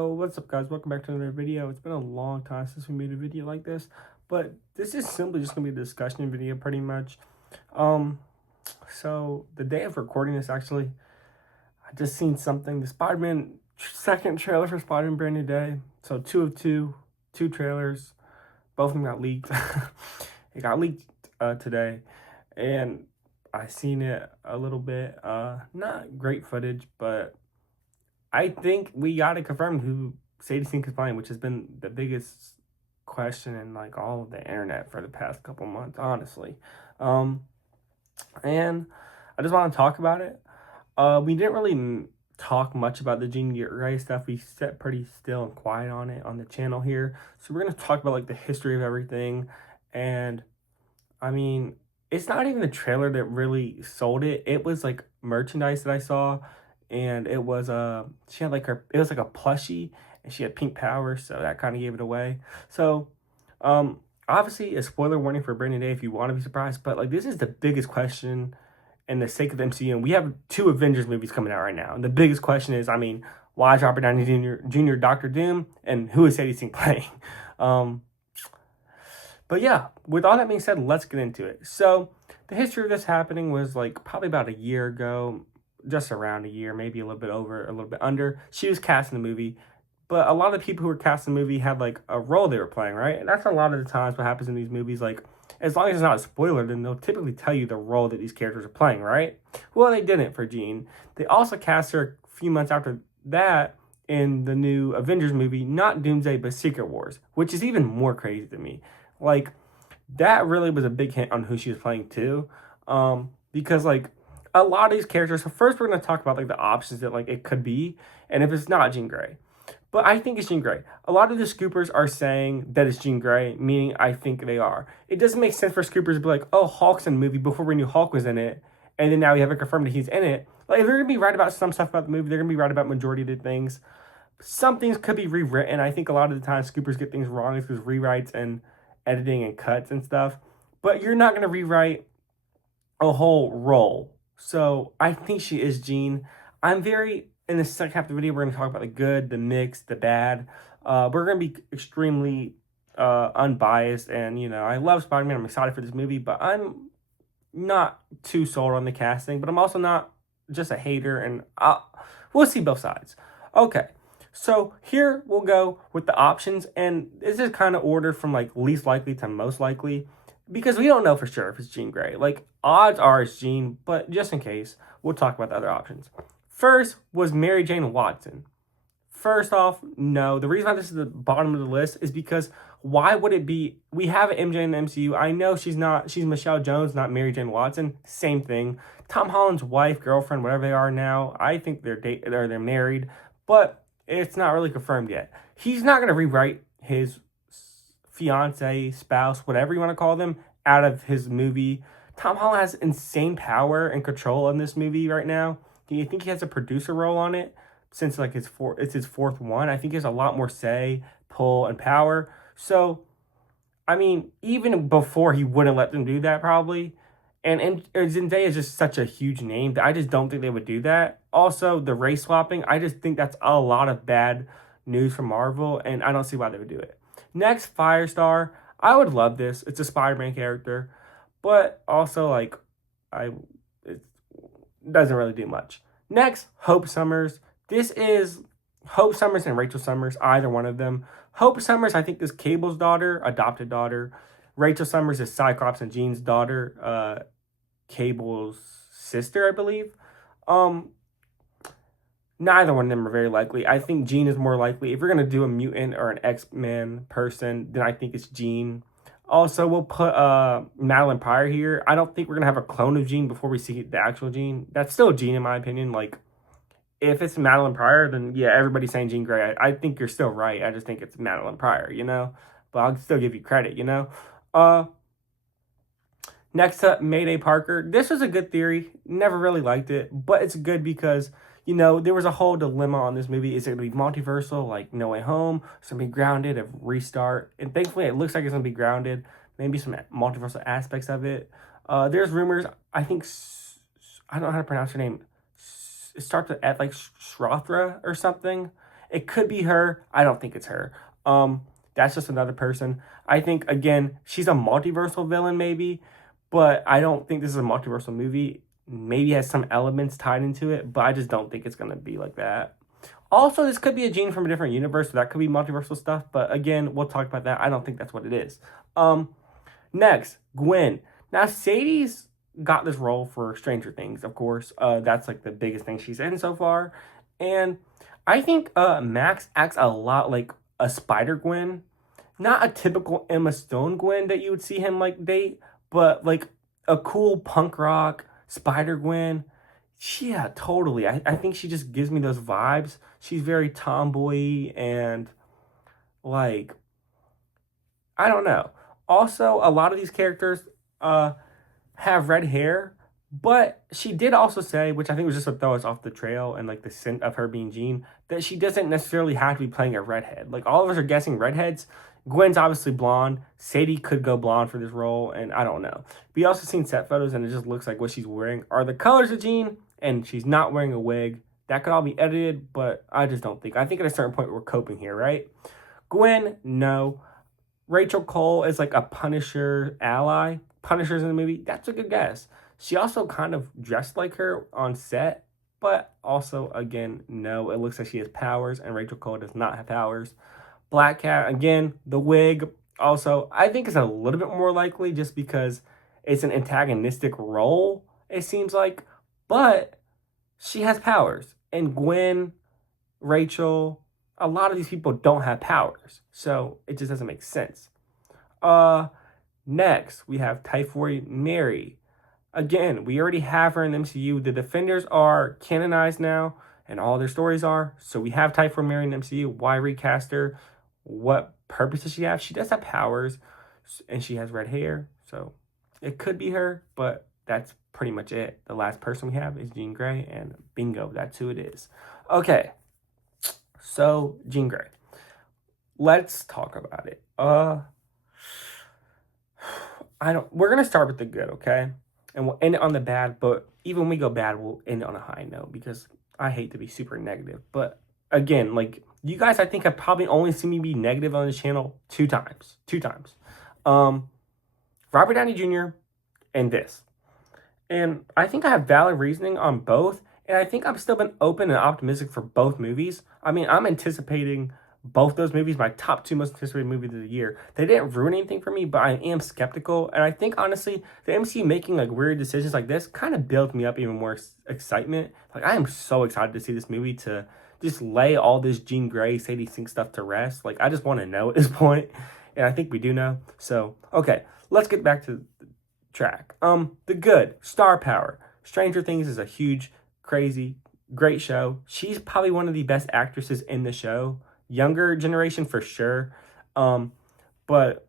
So what's up, guys? Welcome back to another video. It's been a long time since we made a video like this, but this is simply just gonna be a discussion video pretty much. um so the day of recording this, actually, I just seen something, the Spider-Man second trailer for Spider-Man Brand New Day. So two trailers, both of them got leaked. It got leaked today, and I seen it a little bit. Not great footage, but I think we got to confirm who Sadie Sink is playing, which has been the biggest question in like all of the internet for the past couple months, honestly. Um, and I just want to talk about it. We didn't really talk much about the Jean Grey stuff. We sat pretty still and quiet on it on the channel here. So we're gonna talk about like the history of everything. And I mean, it's not even the trailer that really sold it. It was like merchandise that I saw, and it was she had like it was like a plushie, and she had pink power, so that kind of gave it away. So obviously a spoiler warning for Brandon Day if you want to be surprised, but like this is the biggest question in the sake of the MCU, and we have two Avengers movies coming out right now. And the biggest question is, I mean, why is Robert Downey Jr. Doctor Doom, and who is Sadie Sink playing? um but yeah, with all that being said, let's get into it. So the history of this happening was like probably about a year ago, just around a year, maybe a little bit over, a little bit under. She was cast in the movie, but a lot of the people who were cast in the movie had like a role they were playing, right? And that's a lot of the times what happens in these movies. Like, as long as it's not a spoiler, then they'll typically tell you the role that these characters are playing, right? Well, they didn't for Jean. They also cast her a few months after that in the new Avengers movie, not Doomsday, but Secret Wars, which is even more crazy to me. Like, that really was a big hint on who she was playing too. Because like a lot of these characters, so first we're gonna talk about like the options that like it could be, and if it's not Jean Grey. But I think it's Jean Grey. A lot of the scoopers are saying that it's Jean Grey, meaning I think they are. It doesn't make sense for scoopers to be like, oh, Hulk's in the movie before we knew Hulk was in it, and then now we haven't confirmed that he's in it. Like, if they're gonna be right about some stuff about the movie, they're gonna be right about majority of the things. Some things could be rewritten. I think a lot of the time scoopers get things wrong is because rewrites and editing and cuts and stuff. But you're not gonna rewrite a whole role. So I think she is Jean. I'm very, in the second half of the video, we're gonna talk about the good, the mixed, the bad. We're gonna be extremely unbiased, and I love Spider-Man. I'm excited for this movie, but I'm not too sold on the casting. But I'm also not just a hater, and we'll see both sides. Okay, so here we'll go with the options, and this is kind of ordered from like least likely to most likely, because we don't know for sure if it's Jean Grey. Like, odds are it's Jean, but just in case, we'll talk about the other options. First was Mary Jane Watson. First off, no. The reason why this is the bottom of the list is because why would it be? We have an MJ in the MCU. I know she's Michelle Jones, not Mary Jane Watson. Same thing. Tom Holland's wife, girlfriend, whatever they are now. I think they're married, but it's not really confirmed yet. He's not gonna rewrite his fiance, spouse, whatever you want to call them, out of his movie. Tom Holland has insane power and control in this movie right now. Do you think he has a producer role on it? Since like it's his fourth one, I think he has a lot more say, pull, and power. So, I mean, even before, he wouldn't let them do that probably. And Zendaya is just such a huge name that I just don't think they would do that. Also, the race swapping, I just think that's a lot of bad news from Marvel, and I don't see why they would do it. Next, Firestar. I would love this. It's a Spider-Man character, but also like it doesn't really do much. Next, Hope Summers. This is Hope Summers and Rachel Summers, either one of them. Hope Summers, I think, is Cable's daughter, adopted daughter. Rachel Summers is Cyclops and Jean's daughter, Cable's sister, I believe. Neither one of them are very likely. I think Jean is more likely. If you're going to do a mutant or an X-Men person, then I think it's Jean. Also, we'll put Madeline Pryor here. I don't think we're going to have a clone of Jean before we see the actual Jean. That's still Jean, in my opinion. Like, if it's Madeline Pryor, then yeah, everybody's saying Jean Grey. I think you're still right. I just think it's Madeline Pryor, But I'll still give you credit, Next up, Mayday Parker. This was a good theory. Never really liked it, but it's good because there was a whole dilemma on this movie. Is it going to be multiversal, like No Way Home? Is it going to be grounded, a restart? And thankfully, it looks like it's going to be grounded. Maybe some multiversal aspects of it. There's rumors, I think, I don't know how to pronounce her name. It starts with F, like Shrothra or something. It could be her. I don't think it's her. That's just another person. I think, again, she's a multiversal villain, maybe, but I don't think this is a multiversal movie. Maybe has some elements tied into it, but I just don't think it's going to be like that. Also, this could be a Jean from a different universe, so that could be multiversal stuff, but again, we'll talk about that. I don't think that's what it is. Next, Gwen. Now, Sadie's got this role for Stranger Things, of course. That's like the biggest thing she's in so far. And I think Max acts a lot like a Spider-Gwen. Not a typical Emma Stone Gwen that you would see him like date, but like a cool punk rock Spider-Gwen. Yeah, totally. I think she just gives me those vibes. She's very tomboy and like, I don't know. Also, a lot of these characters have red hair, but she did also say, which I think was just to throw us off the trail and like the scent of her being Jean, that she doesn't necessarily have to be playing a redhead. Like all of us are guessing redheads. Gwen's obviously blonde. Sadie could go blonde for this role, and I don't know. We also seen set photos, and it just looks like what she's wearing are the colors of Jean, and she's not wearing a wig. That could all be edited, but I just don't think. I think at a certain point we're coping here, right? Gwen, no. Rachel Cole is like a Punisher ally. Punisher's in the movie. That's a good guess. She also kind of dressed like her on set, but also, again, no. It looks like she has powers, and Rachel Cole does not have powers. Black Cat, again, the wig. Also, I think it's a little bit more likely just because it's an antagonistic role, it seems like. But she has powers. And Gwen, Rachel, a lot of these people don't have powers. So it just doesn't make sense. Next, we have Typhoid Mary. Again, we already have her in the MCU. The Defenders are canonized now, and all their stories are. So we have Typhoid Mary in the MCU. Why recast her? What purpose does she have? She does have powers, and she has red hair. So it could be her, but that's pretty much it. The last person we have is Jean Grey, and bingo, that's who it is. Okay, so Jean Grey. Let's talk about it. We're gonna start with the good, okay? And we'll end it on the bad, but even when we go bad, we'll end it on a high note because I hate to be super negative. But again, like, you guys, I think have probably only seen me be negative on this channel two times. Robert Downey Jr. and this. And I think I have valid reasoning on both. And I think I've still been open and optimistic for both movies. I mean, I'm anticipating both those movies, my top two most anticipated movies of the year. They didn't ruin anything for me, but I am skeptical. And I think, honestly, the MCU making like weird decisions like this kind of builds me up even more excitement. Like, I am so excited to see this movie, to just lay all this Jean Grey, Sadie Sink stuff to rest. Like, I just want to know at this point, and I think we do know. So, okay, let's get back to the track. The good, star power. Stranger Things is a huge, crazy, great show. She's probably one of the best actresses in the show. Younger generation for sure. But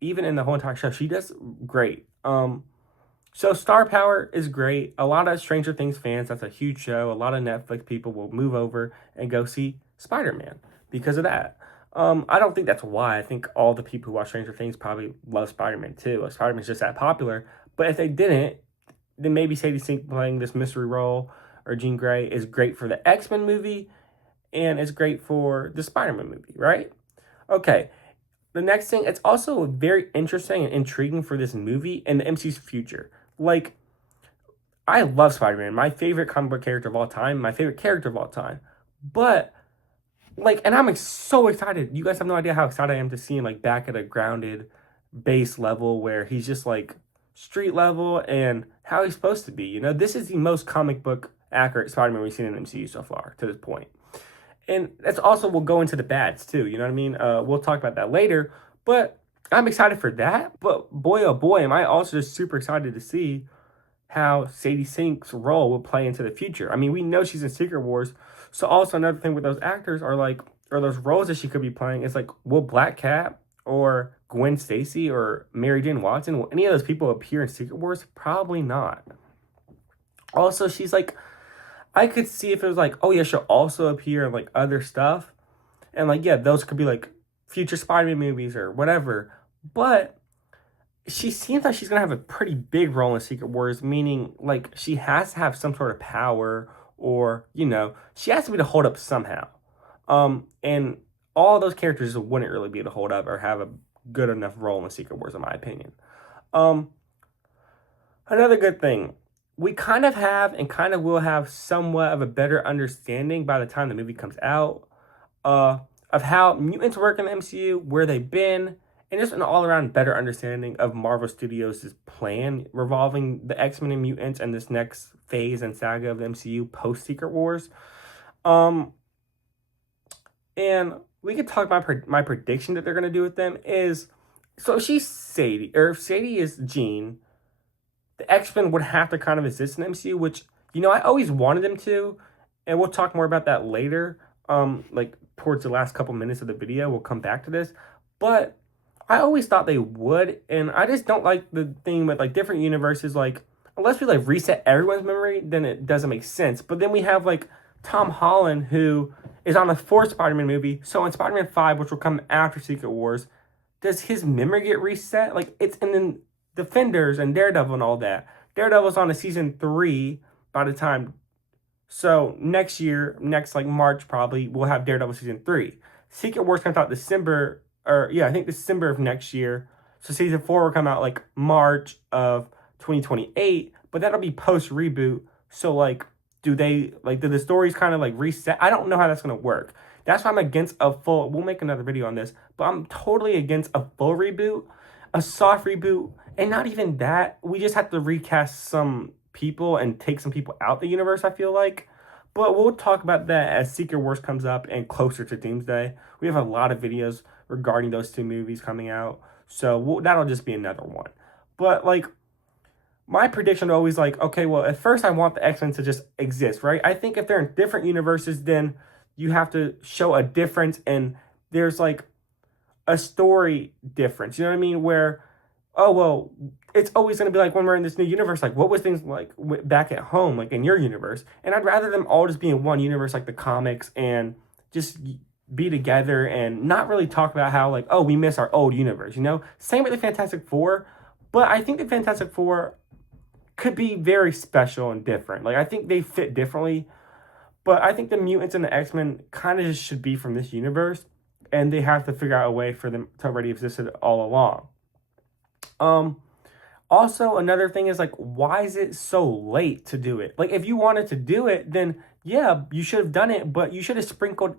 even in the whole entire show, she does great. So star power is great. A lot of Stranger Things fans, that's a huge show. A lot of Netflix people will move over and go see Spider-Man because of that. I don't think that's why. I think all the people who watch Stranger Things probably love Spider-Man too. Spider-Man's just that popular. But if they didn't, then maybe Sadie Sink playing this mystery role or Jean Grey is great for the X-Men movie and it's great for the Spider-Man movie, right? Okay. The next thing, it's also very interesting and intriguing for this movie and the MCU's future. Like, I love Spider-Man, my favorite comic book character of all time, my favorite character of all time. But, like, and I'm so excited. You guys have no idea how excited I am to see him, like, back at a grounded base level where he's just, like, street level and how he's supposed to be. You know, this is the most comic book accurate Spider-Man we've seen in the MCU so far to this point. And that's also, we'll go into the bads too, you know what I mean? We'll talk about that later, but I'm excited for that. But boy, oh boy, am I also just super excited to see how Sadie Sink's role will play into the future. I mean, we know she's in Secret Wars. So also another thing with those actors are like, or those roles that she could be playing is like, will Black Cat or Gwen Stacy or Mary Jane Watson, will any of those people appear in Secret Wars? Probably not. Also, she's like, I could see if it was like, oh yeah, she'll also appear in like other stuff. And like, yeah, those could be like future Spider-Man movies or whatever. But she seems like she's going to have a pretty big role in Secret Wars, meaning like she has to have some sort of power or, you know, she has to be to hold up somehow. And all those characters wouldn't really be able to hold up or have a good enough role in the Secret Wars, in my opinion. Um, Another good thing, we kind of have and kind of will have somewhat of a better understanding by the time the movie comes out, uh, of how mutants work in the MCU, where they've been, and just an all-around better understanding of Marvel Studios' plan revolving the X-Men and mutants and this next phase and saga of the MCU post Secret Wars. Um, and we could talk about my prediction that they're gonna do with them is, so if she's Sadie, or if Sadie is Jean, the X-Men would have to kind of exist in the MCU, which, I always wanted them to, and we'll talk more about that later. Like towards the last couple minutes of the video, we'll come back to this. But I always thought they would, and I just don't like the thing with like different universes. Like, unless we like reset everyone's memory, then it doesn't make sense. But then we have like Tom Holland, who is on the fourth Spider-Man movie. So in Spider-Man 5, which will come after Secret Wars, does his memory get reset? Like, it's in the Defenders and Daredevil and all that. Daredevil's on to season 3 by the time. So next year, next like March probably, we'll have Daredevil season 3. Secret Wars comes out December, or yeah, I think December of next year. So season 4 will come out like March of 2028, but that'll be post reboot. So like, do the stories kind of like reset? I don't know how that's gonna work. That's why I'm against a full. We'll make another video on this, but I'm totally against a full reboot, a soft reboot, and not even that. We just have to recast some people and take some people out the universe, I feel like. But we'll talk about that as Secret Wars comes up and closer to Doomsday. We have a lot of videos regarding those two movies coming out, so that'll just be another one. But like, my prediction always like, okay, well, at first I want the X-Men to just exist, right? I think if they're in different universes, then you have to show a difference, and there's like a story difference. You know what I mean? Where, oh, well, it's always going to be like when we're in this new universe, like what was things like back at home, like in your universe? And I'd rather them all just be in one universe, like the comics, and just be together and not really talk about how like, oh, we miss our old universe, Same with the Fantastic Four, but I think the Fantastic Four could be very special and different. Like, I think they fit differently, but I think the mutants and the X-Men kind of just should be from this universe, and they have to figure out a way for them to already exist all along. Also, another thing is like, why is it so late to do it? Like, if you wanted to do it, then yeah, you should have done it, but you should have sprinkled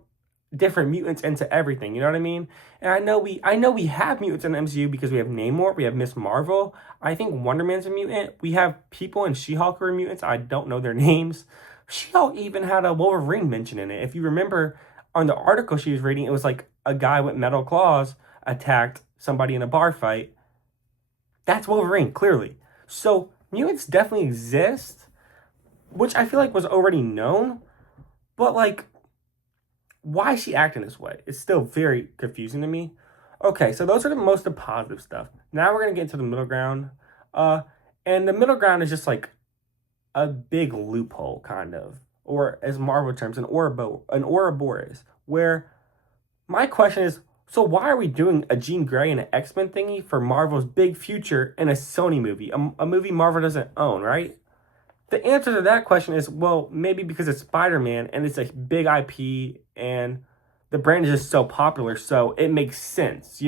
different mutants into everything. You know what I mean? And I know we have mutants in the MCU because we have Namor, we have Miss Marvel. I think Wonder Man's a mutant. We have people in She-Hulk who are mutants. I don't know their names. She-Hulk even had a Wolverine mention in it. If you remember, on the article she was reading, it was like a guy with metal claws attacked somebody in a bar fight. That's Wolverine, clearly. So mutants definitely exist, which I feel like was already known. But like, why is she acting this way? It's still very confusing to me. Okay, so those are the most of the positive stuff. Now we're gonna get into the middle ground. And the middle ground is just like a big loophole, kind of, or as Marvel terms, an Ouroboros, where my question is, so why are we doing a Jean Grey and an X-Men thingy for Marvel's big future in a Sony movie, a movie Marvel doesn't own, right? The answer to that question is, well, maybe because it's Spider-Man and it's a big IP and the brand is just so popular, so it makes sense,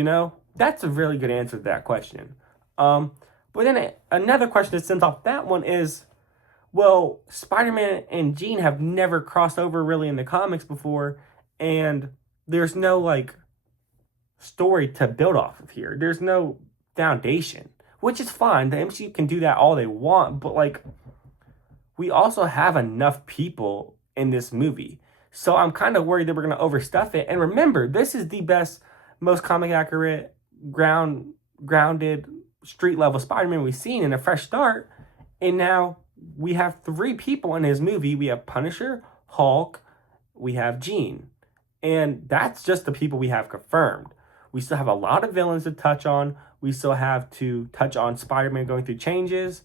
That's a really good answer to that question. But then another question that stems off that one is, well, Spider-Man and Jean have never crossed over really in the comics before, and there's no like story to build off of here. There's no foundation, which is fine. The MCU can do that all they want, but like, we also have enough people in this movie. So I'm kind of worried that we're going to overstuff it. And remember, this is the best, most comic accurate, grounded, street level Spider-Man we've seen in a fresh start. And now we have 3 people in his movie. We have Punisher, Hulk, we have Jean. And that's just the people we have confirmed. We still have a lot of villains to touch on. We still have to touch on Spider-Man going through changes.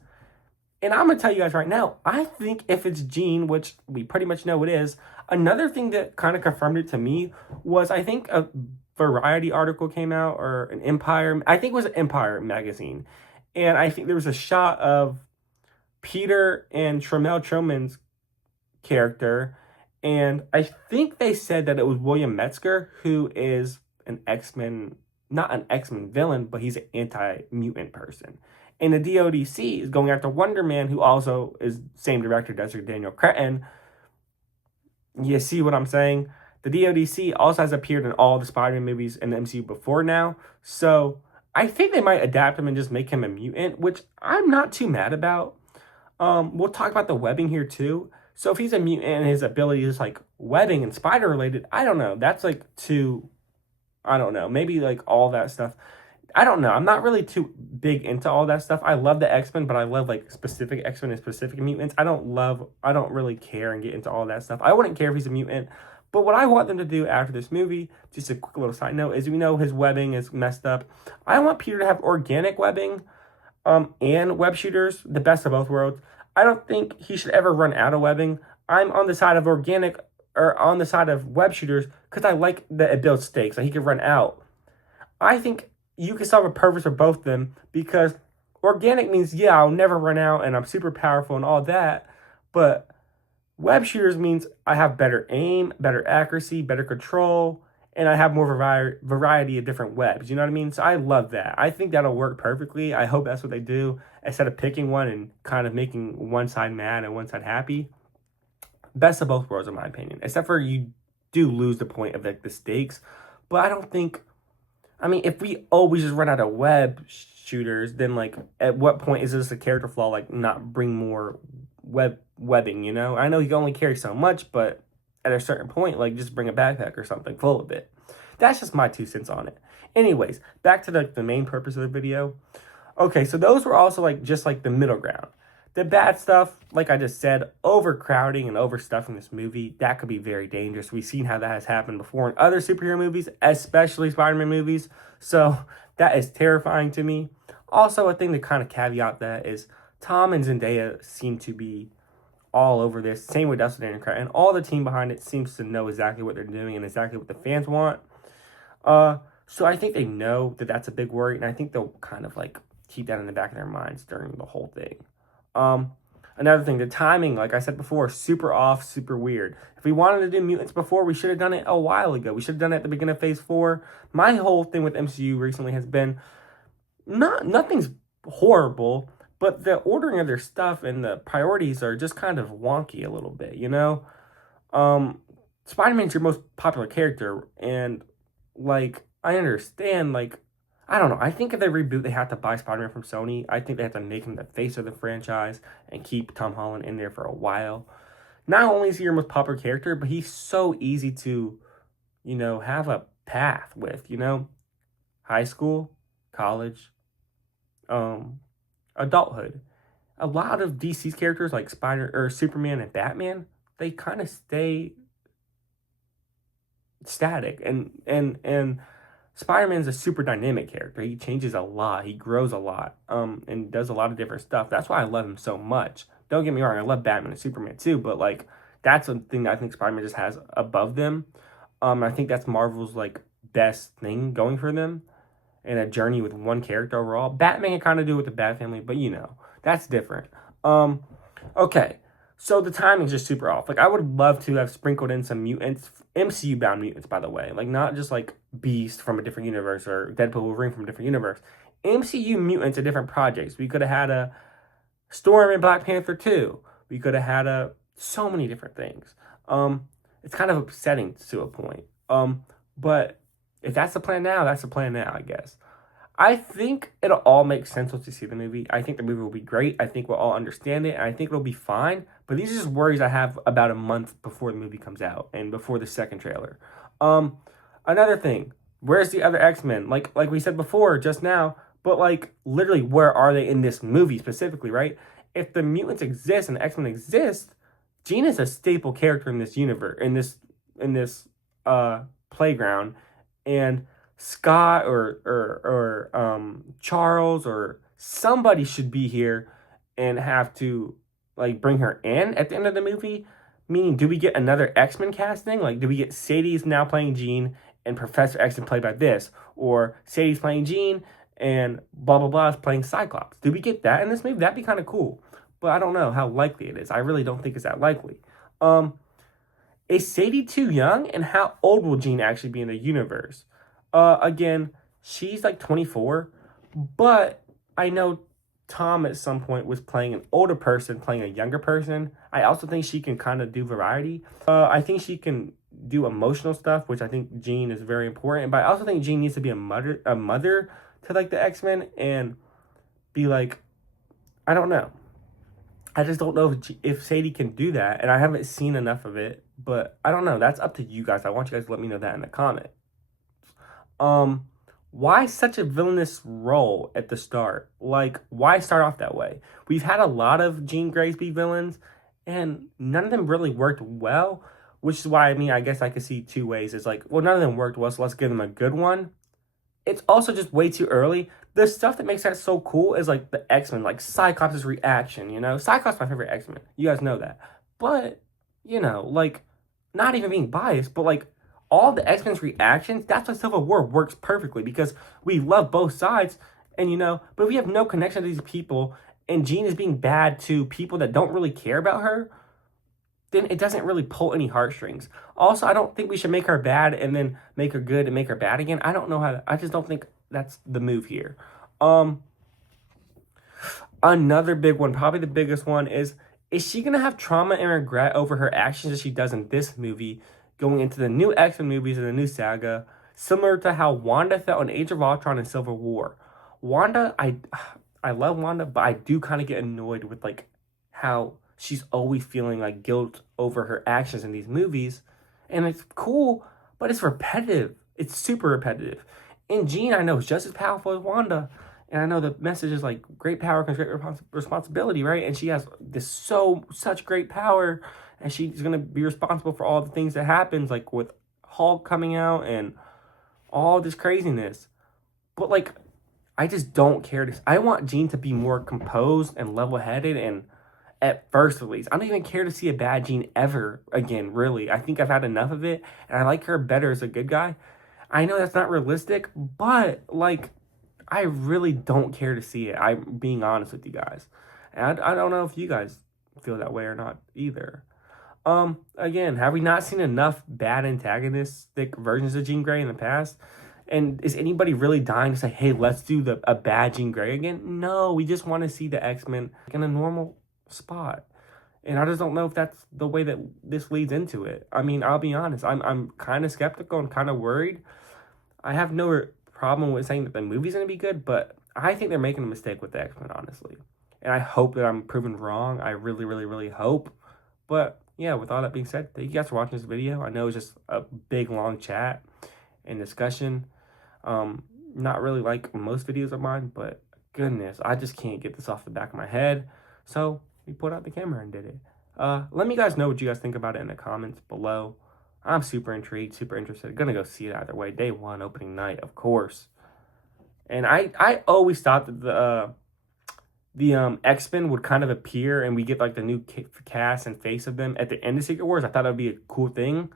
And I'm going to tell you guys right now, I think if it's Jean, which we pretty much know it is, another thing that kind of confirmed it to me was, I think a Variety article came out, or an Empire, I think it was an Empire magazine. And I think there was a shot of Peter and Tremel Troman's character, And I think they said that it was William Metzger, who is an X-Men, not an X-Men villain, but he's an anti-mutant person. And the DODC is going after Wonder Man, who also is same director, Daniel Cretton. You see what I'm saying? The DODC also has appeared in all the Spider-Man movies in the MCU before now. So I think they might adapt him and just make him a mutant, which I'm not too mad about. We'll talk about the webbing here too. So if he's a mutant and his ability is like webbing and spider related, I don't know. That's like too, I don't know. Maybe like all that stuff. I don't know. I'm not really too big into all that stuff. I love the X-Men, but I love like specific X-Men and specific mutants. I don't really care and get into all that stuff. I wouldn't care if he's a mutant. But what I want them to do after this movie, just a quick little side note, is we know his webbing is messed up. I want Peter to have organic webbing and web shooters, the best of both worlds. I don't think he should ever run out of webbing. I'm on the side of organic or on the side of web shooters because I like that it builds stakes. Like he could run out. I think you can solve a purpose for both of them because organic means, yeah, I'll never run out and I'm super powerful and all that. But web shooters means I have better aim, better accuracy, better control, and I have more variety of different webs. You know what I mean? So I love that. I think that'll work perfectly. I hope that's what they do. Instead of picking one and kind of making one side mad and one side happy. Best of both worlds, in my opinion. Except for you do lose the point of like the stakes. But I don't think... I mean, if we always just run out of web shooters, then like at what point is this a character flaw? Like not bring more webbing, you know? I know he can only carry so much, but at a certain point, like just bring a backpack or something full of it. That's just my 2 cents on it. Anyways, back to the main purpose of the video. Okay, so those were also like just like the middle ground. The bad stuff, like I just said, overcrowding and overstuffing this movie, that could be very dangerous. We've seen how that has happened before in other superhero movies, especially Spider-Man movies. So that is terrifying to me. Also, a thing to kind of caveat that is Tom and Zendaya seem to be all over this. Same with Dustin and Cretton. All the team behind it seems to know exactly what they're doing and exactly what the fans want. So I think they know that that's a big worry, and I think they'll kind of like keep that in the back of their minds during the whole thing. Another thing, the timing, like I said before, super off, super weird. If we wanted to do mutants before, we should have done it a while ago. We should have done it at the beginning of Phase 4. My whole thing with MCU recently has been nothing's horrible, but the ordering of their stuff and the priorities are just kind of wonky a little bit, you know? Spider-Man's your most popular character, and like I understand, like I don't know. I think if they reboot, they have to buy Spider-Man from Sony. I think they have to make him the face of the franchise and keep Tom Holland in there for a while. Not only is he your most popular character, but he's so easy to, you know, have a path with, you know? High school, college, adulthood. A lot of DC's characters like Superman and Batman, they kind of stay static and Spider-Man's a super dynamic character. He changes a lot. He grows a lot. And does a lot of different stuff. That's why I love him so much. Don't get me wrong, I love Batman and Superman too, but like that's a thing that I think Spider-Man just has above them. I think that's Marvel's like best thing going for them in a journey with one character overall. Batman can kind of do it with the Bat Family, but you know, that's different. Okay. So the timing's just super off. Like I would love to have sprinkled in some mutants, MCU bound mutants, by the way. Like not just like Beast from a different universe or Deadpool Wolverine from a different universe. MCU mutants are different projects. We could have had a Storm in Black Panther 2. We could have had so many different things. It's kind of upsetting to a point. But if that's the plan now, that's the plan now, I guess. I think it'll all make sense once you see the movie. I think the movie will be great. I think we'll all understand it, and I think it'll be fine. But these are just worries I have about a month before the movie comes out and before the second trailer. Another thing, where's the other X-Men? Like we said before, just now, but like literally, where are they in this movie specifically, right? If the mutants exist and the X-Men exist, Jean is a staple character in this universe, in this playground, and Scott or Charles or somebody should be here and have to like bring her in at the end of the movie. Meaning, do we get another X-Men casting? Like, do we get Sadie's now playing Jean and Professor X is played by this, or Sadie's playing Jean and blah blah blah is playing Cyclops? Do we get that in this movie? That'd be kind of cool, but I don't know how likely it is. I really don't think it's that likely. Is Sadie too young? And how old will Jean actually be in the universe? Again, she's like 24, but I know Tom at some point was playing an older person, playing a younger person. I also think she can kind of do variety. I think she can do emotional stuff, which I think Jean is very important. But I also think Jean needs to be a mother to like the X-Men and be like, I don't know. I just don't know if Sadie can do that, and I haven't seen enough of it. But I don't know. That's up to you guys. I want you guys to let me know that in the comment. Um, why such a villainous role at the start? Like, why start off that way? We've had a lot of Jean Greys be villains, and none of them really worked well. Which is why, I mean, I guess I could see two ways. It's like, well, none of them worked well, so let's give them a good one. It's also just way too early. The stuff that makes that so cool is like the X-Men, like Cyclops' reaction, you know? Cyclops is my favorite X-Men. You guys know that. But, you know, like, not even being biased, but like all the X-Men's reactions, that's why Civil War works perfectly because we love both sides. And, you know, but if we have no connection to these people and Jean is being bad to people that don't really care about her, then it doesn't really pull any heartstrings. Also, I don't think we should make her bad and then make her good and make her bad again. I don't know how to, I just don't think that's the move here. Another big one, probably the biggest one, is she gonna have trauma and regret over her actions as she does in this movie, going into the new X-Men movies and the new saga, similar to how Wanda felt in Age of Ultron and Civil War? Wanda, I love Wanda, but I do kind of get annoyed with like how she's always feeling like guilt over her actions in these movies. And it's cool, but it's repetitive. It's super repetitive. And Jean, I know, is just as powerful as Wanda. And I know the message is like great power comes great responsibility, right? And she has such great power. And she's going to be responsible for all the things that happens, like with Hulk coming out and all this craziness. But like, I just don't care to. I want Jean to be more composed and level-headed, and at first at least. I don't even care to see a bad Jean ever again, really. I think I've had enough of it, and I like her better as a good guy. I know that's not realistic, but like, I really don't care to see it. I'm being honest with you guys. And I don't know if you guys feel that way or not either. Again, have we not seen enough bad antagonistic versions of Jean Grey in the past? And is anybody really dying to say, hey, let's do a bad Jean Grey again? No, we just want to see the X-Men in a normal spot. And I just don't know if that's the way that this leads into it. I mean, I'll be honest. I'm kind of skeptical and kind of worried. I have no problem with saying that the movie's going to be good, but I think they're making a mistake with the X-Men, honestly. And I hope that I'm proven wrong. I really, really, really hope. But yeah, with all that being said, thank you guys for watching this video. I know it's just a big, long chat and discussion. Not really like most videos of mine, but goodness, I just can't get this off the back of my head. So we put out the camera and did it. Let me guys know what you guys think about it in the comments below. I'm super intrigued, super interested. Gonna go see it either way. Day one, opening night, of course. And I always thought that the X-Men would kind of appear and we get like the new cast and face of them at the end of Secret Wars. I thought that would be a cool thing.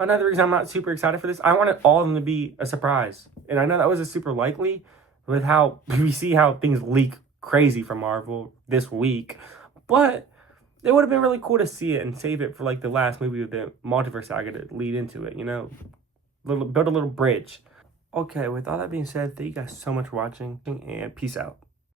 Another reason I'm not super excited for this, I wanted all of them to be a surprise. And I know that wasn't super likely with how we see how things leak crazy from Marvel this week. But it would have been really cool to see it and save it for like the last movie of the multiverse saga to lead into it, you know? Build a little bridge. Okay, with all that being said, thank you guys so much for watching and peace out.